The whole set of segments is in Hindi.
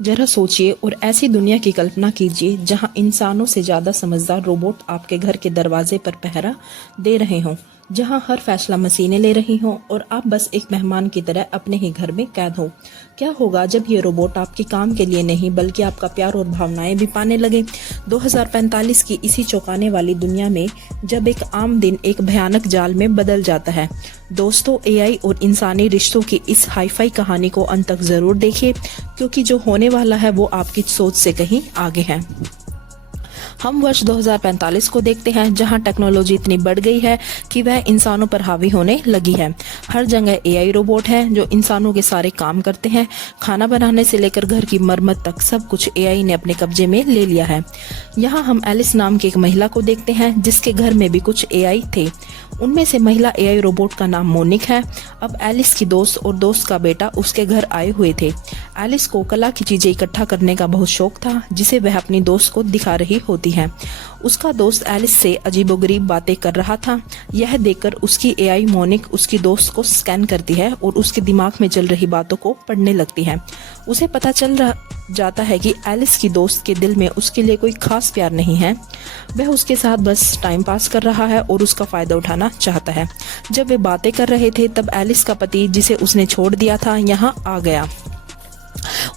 जरा सोचिए और ऐसी दुनिया की कल्पना कीजिए जहां इंसानों से ज़्यादा समझदार रोबोट आपके घर के दरवाजे पर पहरा दे रहे हों, जहां हर फैसला मशीनें ले रही हों और आप बस एक मेहमान की तरह अपने ही घर में कैद हो। क्या होगा जब ये रोबोट आपके काम के लिए नहीं बल्कि आपका प्यार और भावनाएं भी पाने लगे? 2045 की इसी चौंकाने वाली दुनिया में जब एक आम दिन एक भयानक जाल में बदल जाता है। दोस्तों, एआई और इंसानी रिश्तों की इस हाईफाई कहानी को अंत तक जरूर देखिए, क्योंकि जो होने वाला है वो आपकी सोच से कहीं आगे है। हम वर्ष 2045 को देखते हैं, जहां टेक्नोलॉजी इतनी बढ़ गई है कि वह इंसानों पर हावी होने लगी है। हर जगह एआई रोबोट हैं जो इंसानों के सारे काम करते हैं। खाना बनाने से लेकर घर की मरम्मत तक सब कुछ एआई ने अपने कब्जे में ले लिया है। यहाँ हम एलिस नाम की एक महिला को देखते हैं जिसके घर में भी कुछ एआई थे। उनमें से महिला एआई रोबोट का नाम मोनिक है। अब एलिस की दोस्त और दोस्त का बेटा उसके घर आए हुए थे। एलिस को कला की चीजें इकट्ठा करने का बहुत शौक था, जिसे वह अपनी दोस्त को दिखा रही होती है। उसका दोस्त एलिस से अजीबोगरीब बातें कर रहा था। यह देखकर उसकी एआई मोनिक उसकी दोस्त को स्कैन करती है और उसके दिमाग में चल रही बातों को पढ़ने लगती है। उसे पता चल जाता है कि एलिस की दोस्त के दिल में उसके लिए कोई खास प्यार नहीं है। वह उसके साथ बस टाइम पास कर रहा है और उसका फायदा उठाना चाहता है। जब वे बातें कर रहे थे तब एलिस का पति, जिसे उसने छोड़ दिया था, यहाँ आ गया।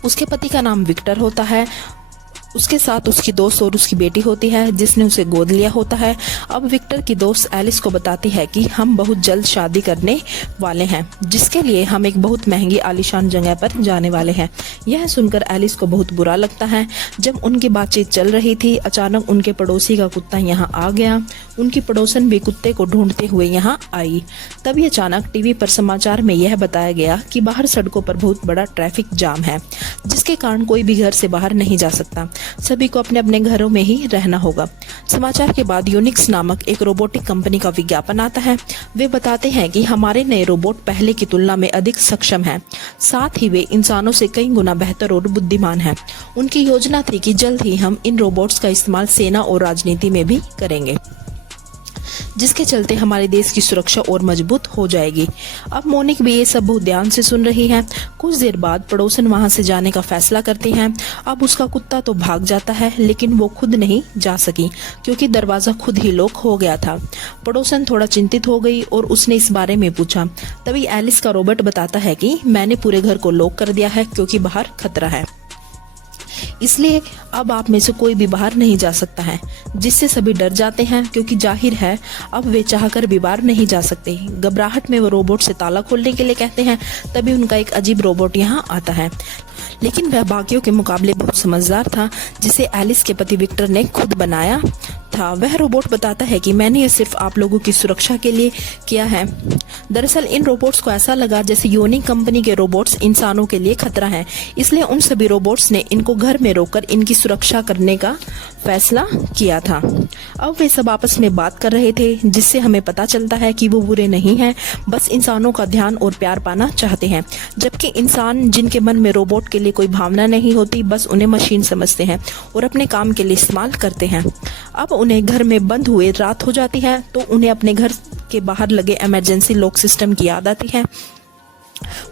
उसके पति का नाम विक्टर होता है। उसके साथ उसकी दोस्त और उसकी बेटी होती है जिसने उसे गोद लिया होता है। अब विक्टर की दोस्त एलिस को बताती है कि हम बहुत जल्द शादी करने वाले हैं, जिसके लिए हम एक बहुत महंगी आलीशान जगह पर जाने वाले हैं। यह सुनकर एलिस को बहुत बुरा लगता है। जब उनकी बातचीत चल रही थी, अचानक उनके पड़ोसी का कुत्ता यहाँ आ गया। उनकी पड़ोसन भी कुत्ते को ढूंढते हुए यहाँ आई। तभी अचानक टीवी पर समाचार में यह बताया गया कि बाहर सड़कों पर बहुत बड़ा ट्रैफिक जाम है, जिसके कारण कोई भी घर से बाहर नहीं जा सकता। सभी को अपने अपने घरों में ही रहना होगा। समाचार के बाद यूनिक्स नामक एक रोबोटिक कंपनी का विज्ञापन आता है। वे बताते हैं कि हमारे नए रोबोट पहले की तुलना में अधिक सक्षम हैं, साथ ही वे इंसानों से कई गुना बेहतर और बुद्धिमान हैं। उनकी योजना थी कि जल्द ही हम इन रोबोट्स का इस्तेमाल सेना और राजनीति में भी करेंगे, जिसके चलते हमारे देश की सुरक्षा और मजबूत हो जाएगी। अब मोनिक भी ये सब बहुत ध्यान से सुन रही है। कुछ देर बाद पड़ोसन वहां से जाने का फैसला करती हैं। अब उसका कुत्ता तो भाग जाता है, लेकिन वो खुद नहीं जा सकी क्योंकि दरवाजा खुद ही लॉक हो गया था। पड़ोसन थोड़ा चिंतित हो गई और उसने इस बारे में पूछा। तभी एलिस का रोबोट बताता है कि मैंने पूरे घर को लॉक कर दिया है क्योंकि बाहर खतरा है, इसलिए अब आप में से कोई भी बाहर नहीं जा सकता है। जिससे सभी डर जाते हैं क्योंकि जाहिर है अब वे चाहकर भी बाहर नहीं जा सकते। घबराहट में वो रोबोट से ताला खोलने के लिए कहते हैं। तभी उनका एक अजीब रोबोट यहाँ आता है, लेकिन वह बाकियों के मुकाबले बहुत समझदार था, जिसे एलिस के पति विक्टर ने खुद बनाया था। वह रोबोट बताता है कि मैंने ये सिर्फ आप लोगों की सुरक्षा के लिए किया है। दरअसल इन रोबोट्स को ऐसा लगा जैसे यूनिक कंपनी के रोबोट्स इंसानों के लिए खतरा हैं, इसलिए उन सभी रोबोट्स ने इनको घर में रोककर इनकी सुरक्षा करने का फैसला किया था। अब वे सब आपस में बात कर रहे थे, जिससे हमें पता चलता है कि वो बुरे नहीं हैं, बस इंसानों का ध्यान और प्यार पाना चाहते हैं। जबकि इंसान, जिनके मन में रोबोट के लिए कोई भावना नहीं होती, बस उन्हें मशीन समझते हैं और अपने काम के लिए इस्तेमाल करते हैं। अब उन्हें घर में बंद हुए रात हो जाती है तो उन्हें अपने घर के बाहर लगे इमरजेंसी लॉक सिस्टम की याद आती है।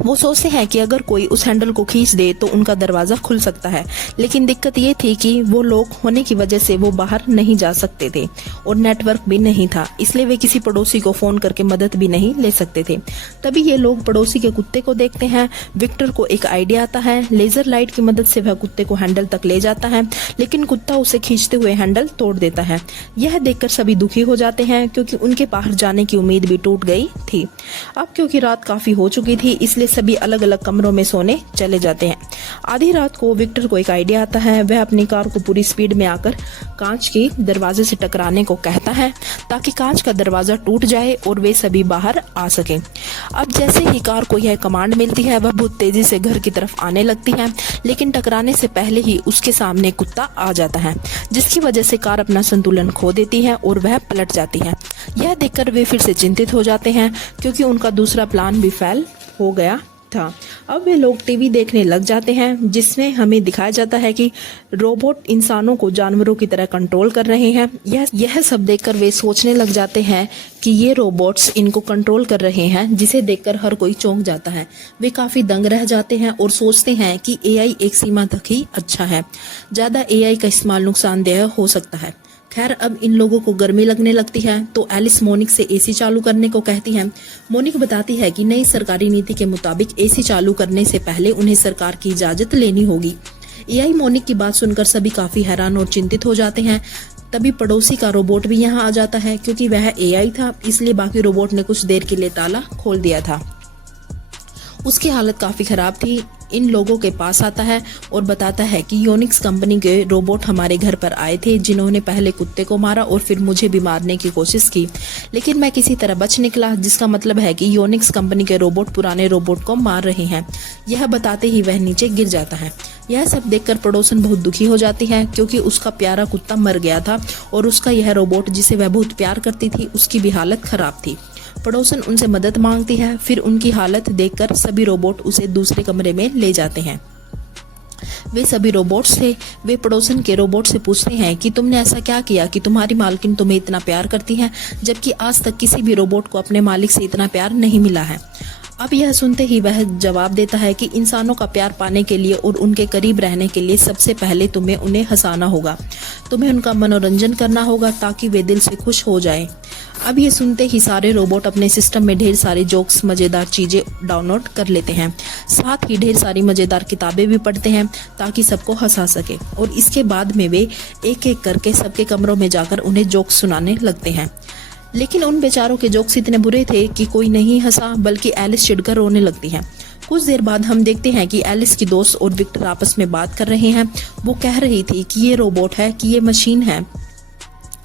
वो सोचते हैं कि अगर कोई उस हैंडल को खींच दे तो उनका दरवाजा खुल सकता है, लेकिन दिक्कत ये थी कि वो लॉक होने की वजह से वो बाहर नहीं जा सकते थे और नेटवर्क भी नहीं था, इसलिए वे किसी पड़ोसी को फोन करके मदद भी नहीं ले सकते थे। तभी ये लोग पड़ोसी के कुत्ते को देखते हैं। विक्टर को एक आइडिया आता है। लेजर लाइट की मदद से वह कुत्ते को हैंडल तक ले जाता है, लेकिन कुत्ता उसे खींचते हुए हैंडल तोड़ देता है। यह देखकर सभी दुखी हो जाते हैं क्योंकि उनके बाहर जाने की उम्मीद भी टूट गई थी। अब क्योंकि रात काफी हो चुकी थी, इसलिए सभी अलग अलग कमरों में सोने चले जाते हैं। आधी रात को विक्टर को एक आइडिया आता है। वह अपनी कार को पूरी स्पीड में आकर कांच के दरवाजे से टकराने को कहता है, ताकि कांच का दरवाजा टूट जाए और वे सभी बाहर आ सके। अब जैसे ही कार को यह कमांड मिलती है, वह बहुत तेजी से घर की तरफ आने लगती है, लेकिन टकराने से पहले ही उसके सामने कुत्ता आ जाता है, जिसकी वजह से कार अपना संतुलन खो देती है और वह पलट जाती है। यह देखकर वे फिर से चिंतित हो जाते हैं क्योंकि उनका दूसरा प्लान भी फेल हो गया था। था। अब वे लोग टीवी देखने लग जाते हैं जिसमें हमें दिखाया जाता है कि रोबोट इंसानों को जानवरों की तरह कंट्रोल कर रहे हैं। यह सब देखकर वे सोचने लग जाते हैं कि ये रोबोट्स इनको कंट्रोल कर रहे हैं, जिसे देखकर हर कोई चौंक जाता है। वे काफी दंग रह जाते हैं और सोचते हैं कि एआई एक सीमा तक ही अच्छा है, ज्यादा एआई का इस्तेमाल नुकसानदेह हो सकता है। खैर, अब इन लोगों को गर्मी लगने लगती है तो एलिस मोनिक से एसी चालू करने को कहती है। मोनिक बताती है कि नई सरकारी नीति के मुताबिक एसी चालू करने से पहले उन्हें सरकार की इजाजत लेनी होगी। एआई मोनिक की बात सुनकर सभी काफी हैरान और चिंतित हो जाते हैं। तभी पड़ोसी का रोबोट भी यहाँ आ जाता है। क्योंकि वह एआई था, इसलिए बाकी रोबोट ने कुछ देर के लिए ताला खोल दिया था। उसकी हालत काफी खराब थी। इन लोगों के पास आता है और बताता है कि योनिक्स कंपनी के रोबोट हमारे घर पर आए थे, जिन्होंने पहले कुत्ते को मारा और फिर मुझे भी मारने की कोशिश की, लेकिन मैं किसी तरह बच निकला, जिसका मतलब है कि योनिक्स कंपनी के रोबोट पुराने रोबोट को मार रहे हैं। यह बताते ही वह नीचे गिर जाता है। यह सब देखकर पड़ोसन बहुत दुखी हो जाती है, क्योंकि उसका प्यारा कुत्ता मर गया था और उसका यह रोबोट जिसे वह बहुत प्यार करती थी, उसकी भी हालत खराब थी। पड़ोसन उनसे मदद मांगती है। फिर उनकी हालत देखकर सभी रोबोट उसे दूसरे कमरे में ले जाते हैं। वे सभी रोबोट्स थे। वे पड़ोसन के रोबोट से पूछते हैं कि तुमने ऐसा क्या किया कि तुम्हारी मालकिन तुम्हें इतना प्यार करती है, जबकि आज तक किसी भी रोबोट को अपने मालिक से इतना प्यार नहीं मिला है। अब यह सुनते ही वह जवाब देता है कि इंसानों का प्यार पाने के लिए और उनके करीब रहने के लिए सबसे पहले तुम्हें उन्हें हंसाना होगा, तुम्हें उनका मनोरंजन करना होगा ताकि वे दिल से खुश हो जाएं। अब ये सुनते ही सारे रोबोट अपने सिस्टम में ढेर सारे जोक्स, मजेदार चीजें डाउनलोड कर लेते हैं। साथ ही ढेर सारी मजेदार किताबें भी पढ़ते हैं ताकि सबको हंसा सके। और इसके बाद में वे एक एक करके सबके कमरों में जाकर उन्हें जोक्स सुनाने लगते हैं। लेकिन उन बेचारों के जोक्स इतने बुरे थे कि कोई नहीं हंसा, बल्कि एलिस चिढ़कर रोने लगती है। कुछ देर बाद हम देखते हैं कि एलिस की दोस्त और विक्टर आपस में बात कर रहे हैं। वो कह रही थी कि ये रोबोट है, कि ये मशीन है,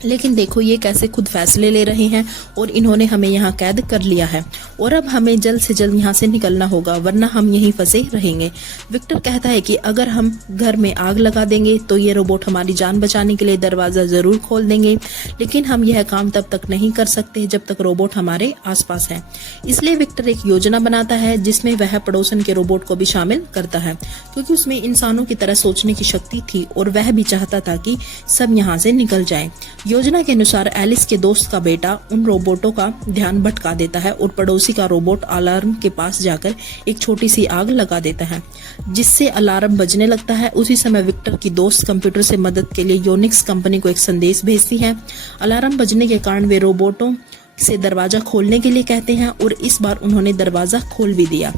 लेकिन देखो ये कैसे खुद फैसले ले रहे हैं और इन्होंने हमें यहाँ कैद कर लिया है और अब हमें जल्द से जल्द यहाँ से निकलना होगा, वरना हम यहीं फंसे रहेंगे। विक्टर कहता है कि अगर हम घर में आग लगा देंगे तो ये रोबोट हमारी जान बचाने के लिए दरवाजा जरूर खोल देंगे, लेकिन हम यह काम तब तक नहीं कर सकते जब तक रोबोट हमारे आसपास है। इसलिए विक्टर एक योजना बनाता है जिसमें वह पड़ोसन के रोबोट को भी शामिल करता है, क्योंकि उसमें इंसानों की तरह सोचने की शक्ति थी और वह भी चाहता था कि सब यहाँ से निकल जाए। योजना के अनुसार एलिस के दोस्त का बेटा उन रोबोटों का ध्यान भटका देता है और पड़ोसी का रोबोट अलार्म के पास जाकर एक छोटी सी आग लगा देता है, जिससे अलार्म बजने लगता है। उसी समय विक्टर की दोस्त कंप्यूटर से मदद के लिए योनिक्स कंपनी को एक संदेश भेजती है। अलार्म बजने के कारण वे रोबोटों से दरवाजा खोलने के लिए कहते हैं और इस बार उन्होंने दरवाजा खोल भी दिया।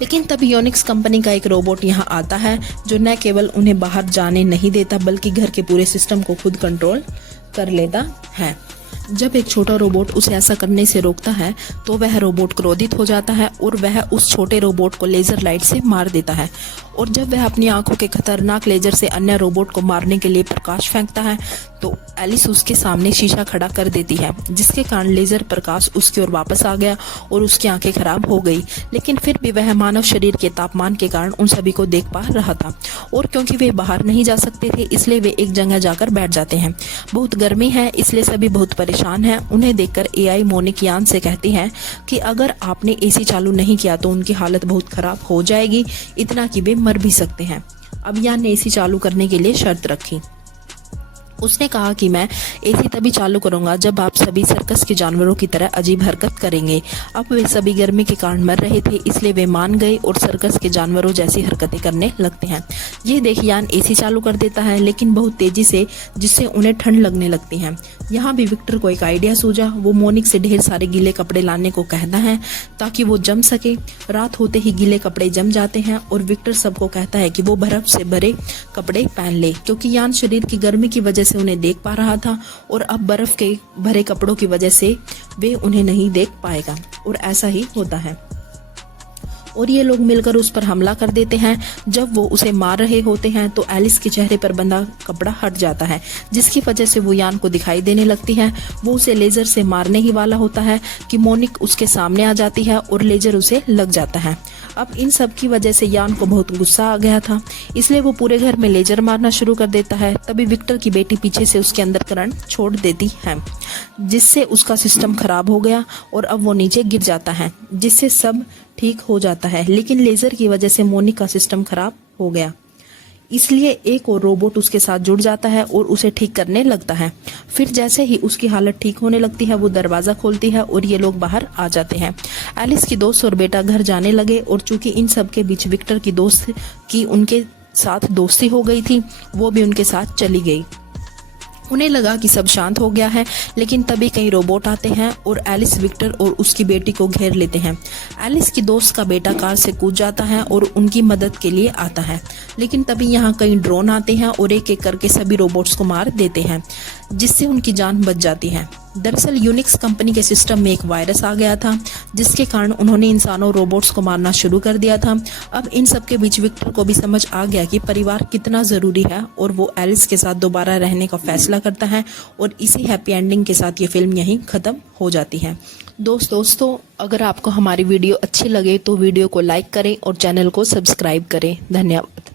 लेकिन तब योनिक्स कंपनी का एक रोबोट यहाँ आता है जो न केवल उन्हें बाहर जाने नहीं देता बल्कि घर के पूरे सिस्टम को खुद कंट्रोल कर लेता है। जब एक छोटा रोबोट उसे ऐसा करने से रोकता है तो वह रोबोट क्रोधित हो जाता है और वह उस छोटे रोबोट को लेजर लाइट से मार देता है। और जब वह अपनी आंखों के खतरनाक लेजर से अन्य रोबोट को मारने के लिए प्रकाश फेंकता है तो एलिस उसके सामने शीशा खड़ा कर देती है, जिसके कारण लेजर प्रकाश उसकी ओर वापस आ गया और उसकी आंखें खराब हो गई। लेकिन फिर भी वह मानव शरीर के तापमान के कारण उन सभी को देख पा रहा था और क्योंकि वे बाहर नहीं जा सकते थे इसलिए वे एक जगह जाकर बैठ जाते हैं। बहुत गर्मी है इसलिए सभी बहुत परेशान हैं। उन्हें देखकर एआई मोनिक यान से कहती है कि अगर आपने एसी चालू नहीं किया तो उनकी हालत बहुत खराब हो जाएगी, इतना कि वे मर भी सकते हैं। अब यान ने एसी चालू करने के लिए शर्त रखी। उसने कहा कि मैं एसी तभी चालू करूंगा जब आप सभी सर्कस के जानवरों की तरह अजीब हरकत करेंगे। अब वे सभी गर्मी के कारण मर रहे थे इसलिए वे मान गए और सर्कस के जानवरों जैसी हरकतें करने लगते हैं। ये देख यान एसी चालू कर देता है, लेकिन बहुत तेजी से, जिससे उन्हें ठंड लगने लगती है। यहाँ भी विक्टर को एक आइडिया सूझा। वो मोनिक से ढेर सारे गीले कपड़े लाने को कहता है ताकि वो जम सके। रात होते ही गीले कपड़े जम जाते हैं और विक्टर सबको कहता है कि वो बर्फ से भरे कपड़े पहन ले, क्योंकि यान शरीर की गर्मी की वजह से उन्हें देख पा रहा था और अब बर्फ के भरे कपड़ों की वजह से वे उन्हें नहीं देख पाएगा। और ऐसा ही होता है और ये लोग मिलकर उस पर हमला कर देते हैं। जब वो उसे मार रहे होते हैं तो एलिस के चेहरे पर बंधा कपड़ा हट जाता है, जिसकी वजह से वो यान को दिखाई देने लगती है। वो उसे लेजर से मारने ही वाला होता है कि मोनिक उसके सामने आ जाती है और लेजर उसे लग जाता है। अब इन सब की वजह से यान को बहुत गुस्सा आ गया था, इसलिए वो पूरे घर में लेजर मारना शुरू कर देता है। तभी विक्टर की बेटी पीछे से उसके अंदर करंट छोड़ देती है, जिससे उसका सिस्टम खराब हो गया और अब वो नीचे गिर जाता है, जिससे सब ठीक हो जाता है। लेकिन लेजर की वजह से मोनी का सिस्टम खराब हो गया, इसलिए एक और रोबोट उसके साथ जुड़ जाता है और उसे ठीक करने लगता है। फिर जैसे ही उसकी हालत ठीक होने लगती है, वो दरवाज़ा खोलती है और ये लोग बाहर आ जाते हैं। एलिस की दोस्त और बेटा घर जाने लगे और चूंकि इन सब के बीच विक्टर की दोस्त की उनके साथ दोस्ती हो गई थी, वो भी उनके साथ चली गई। उन्हें लगा कि सब शांत हो गया है, लेकिन तभी कई रोबोट आते हैं और एलिस, विक्टर और उसकी बेटी को घेर लेते हैं। एलिस की दोस्त का बेटा कार से कूद जाता है और उनकी मदद के लिए आता है, लेकिन तभी यहाँ कई ड्रोन आते हैं और एक एक करके सभी रोबोट्स को मार देते हैं, जिससे उनकी जान बच जाती है। दरअसल यूनिक्स कंपनी के सिस्टम में एक वायरस आ गया था, जिसके कारण उन्होंने इंसानों रोबोट्स को मारना शुरू कर दिया था। अब इन सब के बीच विक्टर को भी समझ आ गया कि परिवार कितना ज़रूरी है और वो एलिस के साथ दोबारा रहने का फैसला करता है और इसी हैप्पी एंडिंग के साथ ये फिल्म यहीं ख़त्म हो जाती है। दोस्तों, अगर आपको हमारी वीडियो अच्छी लगे तो वीडियो को लाइक करें और चैनल को सब्सक्राइब करें। धन्यवाद।